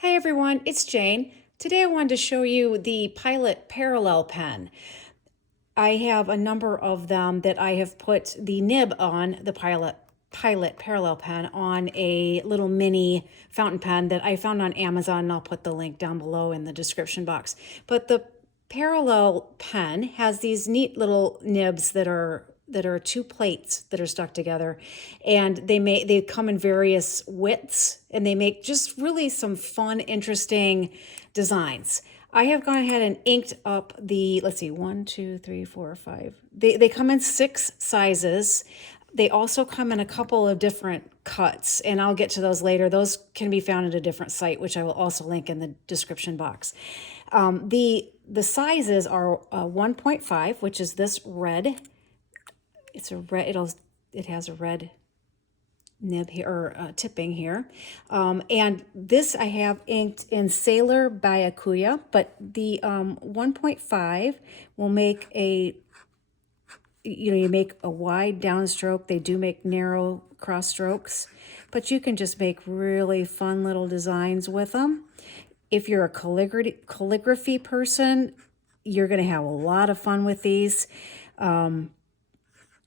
Hey everyone, it's Jane. Today I wanted to show you the Pilot Parallel pen. I have a number of them that I have put the nib on the Pilot Parallel pen on a little mini fountain pen that I found on Amazon, and I'll put the link down below in the description box. But the Parallel pen has these neat little nibs that are two plates that are stuck together, and they come in various widths, and they make just really some fun, interesting designs. I have gone ahead and inked up the, let's see, 1, 2, 3, 4, 5. They come in 6 sizes. They also come in a couple of different cuts, and I'll get to those later. Those can be found at a different site, which I will also link in the description box. The sizes are 1.5, which is this red. It's a red. It has a red nib here, or tipping here. And this I have inked in Sailor Byakuya, but the 1.5 will make you make a wide downstroke. They do make narrow cross strokes, but you can just make really fun little designs with them. If you're a calligraphy person, you're going to have a lot of fun with these.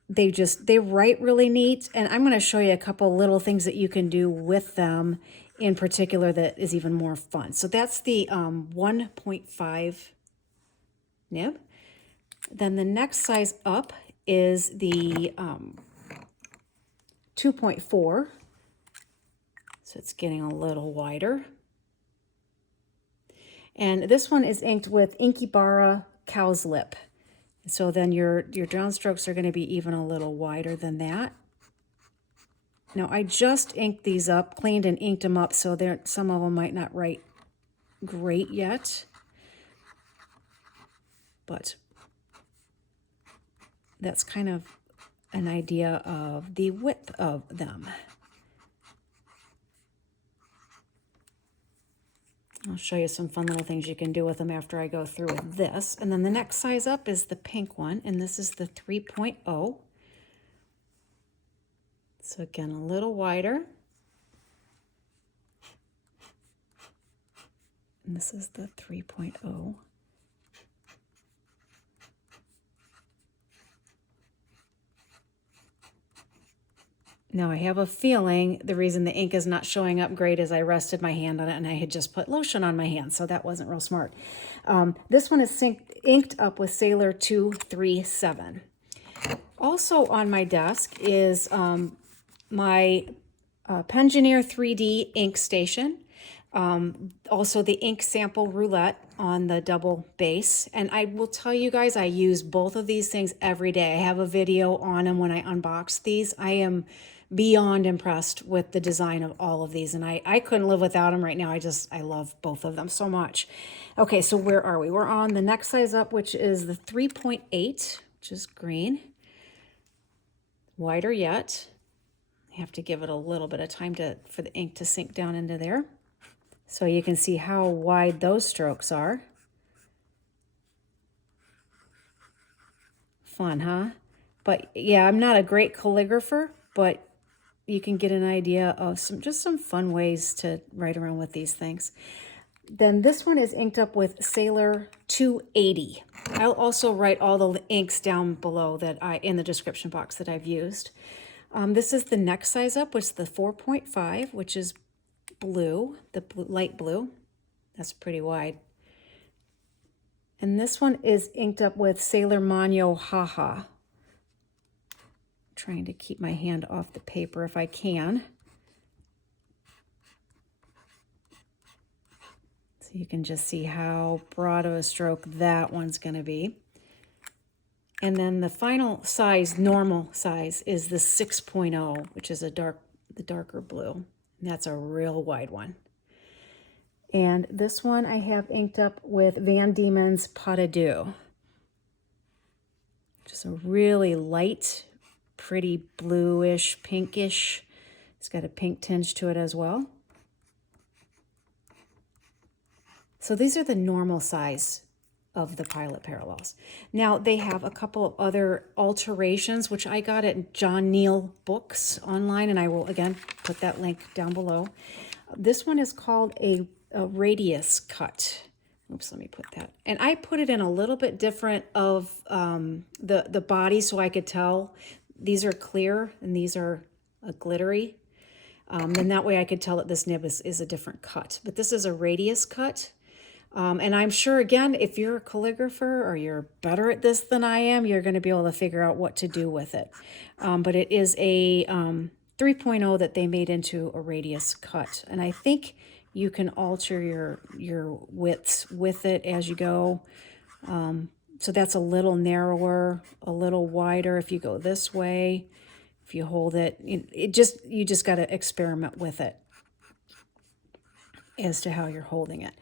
They write really neat, and I'm going to show you a couple little things that you can do with them in particular that is even more fun. So that's the 1.5 nib. Then the next size up is the 2.4. So it's getting a little wider. And this one is inked with Inkebara Cowslip. So then your downstrokes are going to be even a little wider than that. Now I just inked these up, cleaned and inked them up, so some of them might not write great yet. But that's kind of an idea of the width of them. I'll show you some fun little things you can do with them after I go through with this. And then the next size up is the pink one, and this is the 3.0. So again, a little wider. And this is the 3.0. Now I have a feeling the reason the ink is not showing up great is I rested my hand on it and I had just put lotion on my hand, so that wasn't real smart. This one is inked up with Sailor 237. Also on my desk is my Pengineer 3D ink station. Also the ink sample roulette on the double base. And I will tell you guys, I use both of these things every day. I have a video on them when I unbox these. I am beyond impressed with the design of all of these, and I couldn't live without them right now. I love both of them so much. Okay, so where are we? We're on the next size up, which is the 3.8, which is green. Wider yet. I have to give it a little bit of time for the ink to sink down into there, so you can see how wide those strokes are. Fun, huh? But yeah, I'm not a great calligrapher, but you can get an idea of some fun ways to write around with these things. Then this one is inked up with Sailor 280. I'll also write all the inks down below in the description box that I've used. This is the next size up, which is the 4.5, which is blue, light blue. That's pretty wide. And this one is inked up with Sailor Manyo Haha. Trying to keep my hand off the paper if I can. So you can just see how broad of a stroke that one's going to be. And then the final size, normal size, is the 6.0, which is the darker blue. And that's a real wide one. And this one I have inked up with Van Diemen's Pas de Deux. Just a really light, pretty bluish, pinkish. It's got a pink tinge to it as well. So these are the normal size of the Pilot Parallels. Now they have a couple of other alterations, which I got at John Neal Books online, and I will again put that link down below. This one is called a a radius cut. Oops, let me put that. And I put it in a little bit different of the body so I could tell. These are clear and these are glittery. And that way I could tell that this nib is a different cut. But this is a radius cut. And I'm sure, again, if you're a calligrapher or you're better at this than I am, you're going to be able to figure out what to do with it. But it is a 3.0 that they made into a radius cut. And I think you can alter your widths with it as you go. So that's a little narrower, a little wider if you go this way. If you hold it, you just got to experiment with it as to how you're holding it.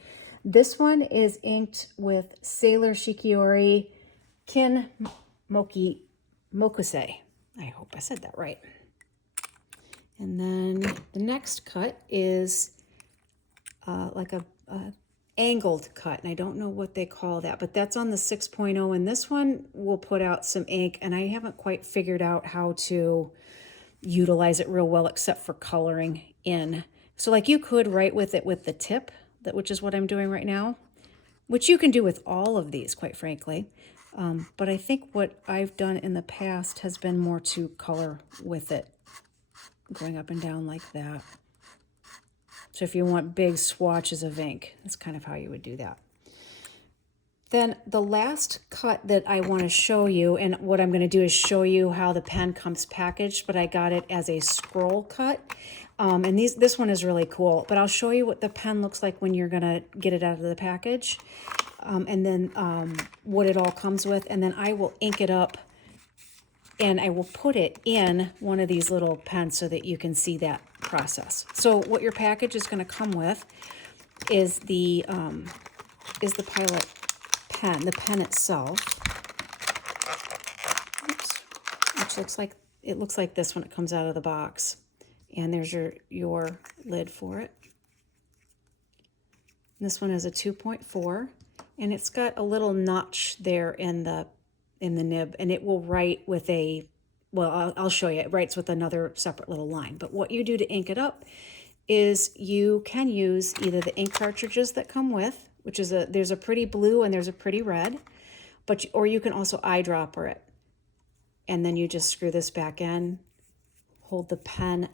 This one is inked with Sailor Shikiori Kin-mokusei. I hope I said that right. And then the next cut is like a angled cut, and I don't know what they call that, but that's on the 6.0, and this one will put out some ink, and I haven't quite figured out how to utilize it real well except for coloring in. So like you could write with it with the tip, which is what I'm doing right now, which you can do with all of these, quite frankly. But I think what I've done in the past has been more to color with it, going up and down like that. So if you want big swatches of ink, that's kind of how you would do that. Then the last cut that I want to show you, and what I'm going to do is show you how the pen comes packaged, but I got it as a scroll cut. And this one is really cool, but I'll show you what the pen looks like when you're going to get it out of the package. And then what it all comes with, and then I will ink it up and I will put it in one of these little pens so that you can see that process. So what your package is going to come with is the Pilot pen, the pen itself. Oops. Which looks like this when it comes out of the box. And there's your lid for it. This one is a 2.4, and it's got a little notch there in the nib, and it will write with a, well, I'll show you. It writes with another separate little line. But what you do to ink it up is you can use either the ink cartridges that come with, which is there's a pretty blue and there's a pretty red, or you can also eyedropper it. And then you just screw this back in, hold the pen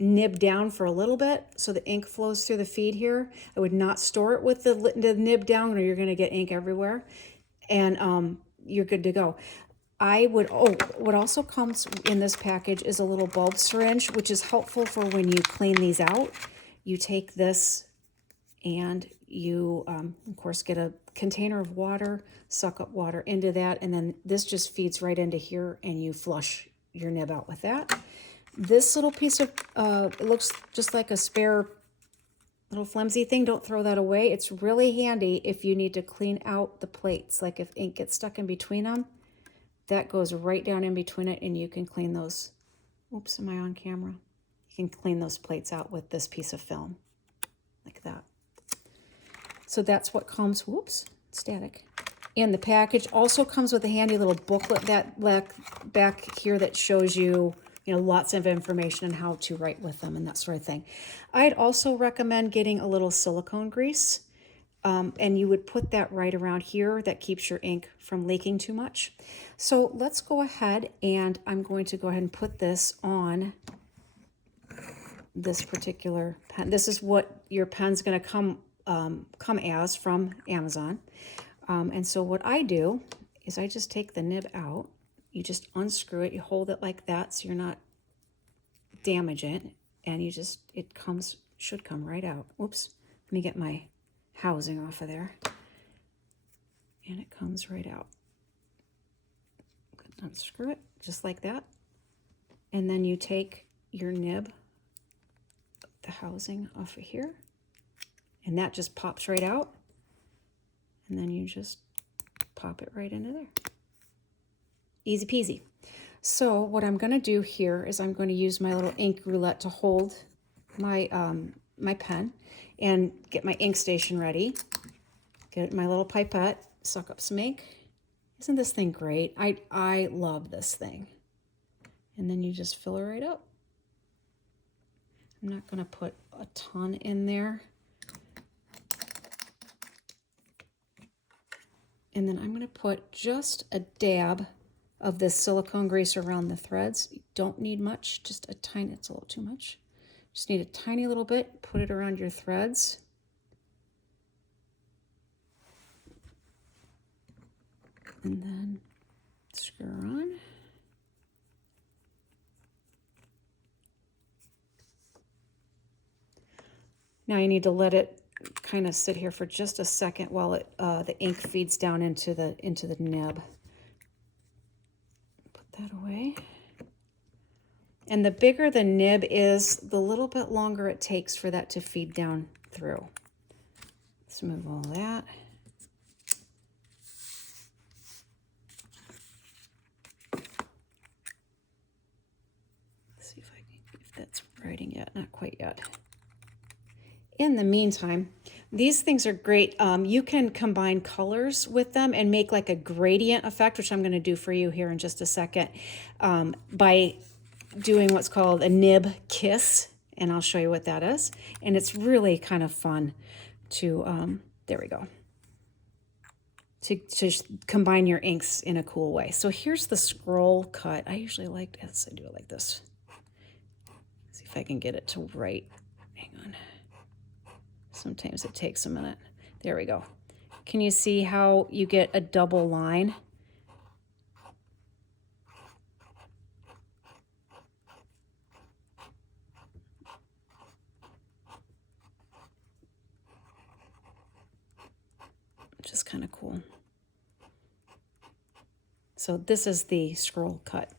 nib down for a little bit so the ink flows through the feed here. I would not store it with the nib down or you're going to get ink everywhere. And you're good to go. What also comes in this package is a little bulb syringe, which is helpful for when you clean these out. You take this and you, of course, get a container of water, suck up water into that, and then this just feeds right into here, and you flush your nib out with that. This little piece of, it looks just like a spare little flimsy thing. Don't throw that away. It's really handy if you need to clean out the plates, like if ink gets stuck in between them. That goes right down in between it, and you can clean those. Oops, am I on camera? You can clean those plates out with this piece of film, like that. So that's what comes, whoops, static. And the package also comes with a handy little booklet that back here that shows you, lots of information on how to write with them and that sort of thing. I'd also recommend getting a little silicone grease. And you would put that right around here. That keeps your ink from leaking too much. So let's go ahead, and I'm going to go ahead and put this on this particular pen. This is what your pen's going to come as from Amazon. And so what I do is I just take the nib out. You just unscrew it. You hold it like that so you're not damaging it. And it should come right out. Oops, let me get my housing off of there, and it comes right out. Unscrew it just like that, and then you take your nib, the housing off of here, and that just pops right out, and then you just pop it right into there. Easy peasy. So what I'm going to do here is I'm going to use my little ink roulette to hold my my pen and get my ink station ready. Get my little pipette, suck up some ink. Isn't this thing great? I love this thing. And then you just fill it right up. I'm not going to put a ton in there. And then I'm going to put just a dab of this silicone grease around the threads. You don't need much, just a tiny, it's a little too much. Just need a tiny little bit, put it around your threads. And then screw on. Now you need to let it kind of sit here for just a second while it the ink feeds down into the nib. Put that away. And the bigger the nib is, the little bit longer it takes for that to feed down through. Let's move all that. Let's see if that's writing yet. Not quite yet. In the meantime, these things are great. You can combine colors with them and make like a gradient effect, which I'm going to do for you here in just a second, by doing what's called a nib kiss, and I'll show you what that is. And it's really kind of fun to, there we go, to combine your inks in a cool way. So here's the scroll cut. I usually like this. I do it like this. See if I can get it to right. Hang on. Sometimes it takes a minute. There we go. Can you see how you get a double line? Which is kind of cool. So this is the scroll cut.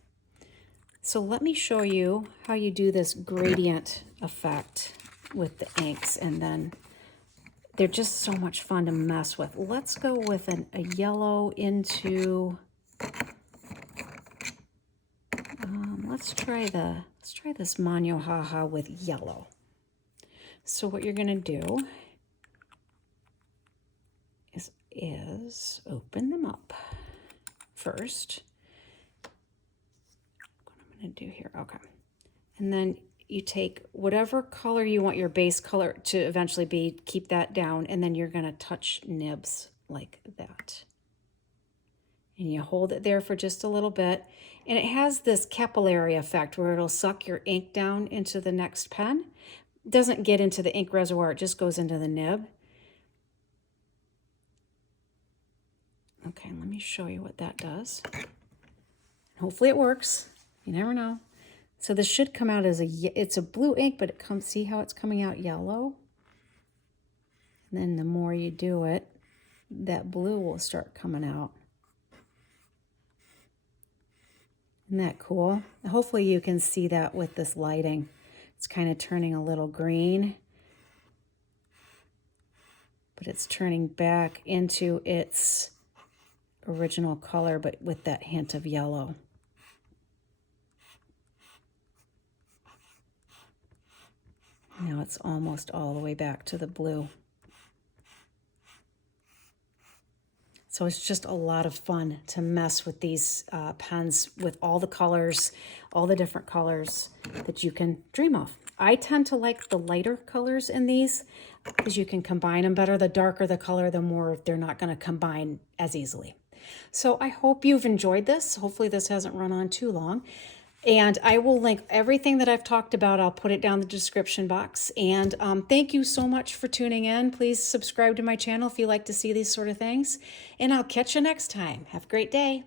So let me show you how you do this gradient effect with the inks, and then they're just so much fun to mess with. Let's go with a yellow into, let's try this Manyo Haha with yellow. So what you're gonna do is open them up first. What I'm gonna do here, okay. And then you take whatever color you want your base color to eventually be, keep that down, and then you're gonna touch nibs like that. And you hold it there for just a little bit. And it has this capillary effect where it'll suck your ink down into the next pen. It doesn't get into the ink reservoir, it just goes into the nib. Okay, let me show you what that does. Hopefully it works. You never know. So this should come out as it's a blue ink, but it comes, see how it's coming out yellow? And then the more you do it, that blue will start coming out. Isn't that cool? Hopefully you can see that with this lighting. It's kind of turning a little green, but it's turning back into its original color, but with that hint of yellow. Now it's almost all the way back to the blue. So it's just a lot of fun to mess with these pens with all the colors, all the different colors that you can dream of. I tend to like the lighter colors in these because you can combine them better. The darker the color, the more they're not going to combine as easily. So I hope you've enjoyed this. Hopefully this hasn't run on too long. And I will link everything that I've talked about. I'll put it down in the description box. And thank you so much for tuning in. Please subscribe to my channel if you like to see these sort of things. And I'll catch you next time. Have a great day.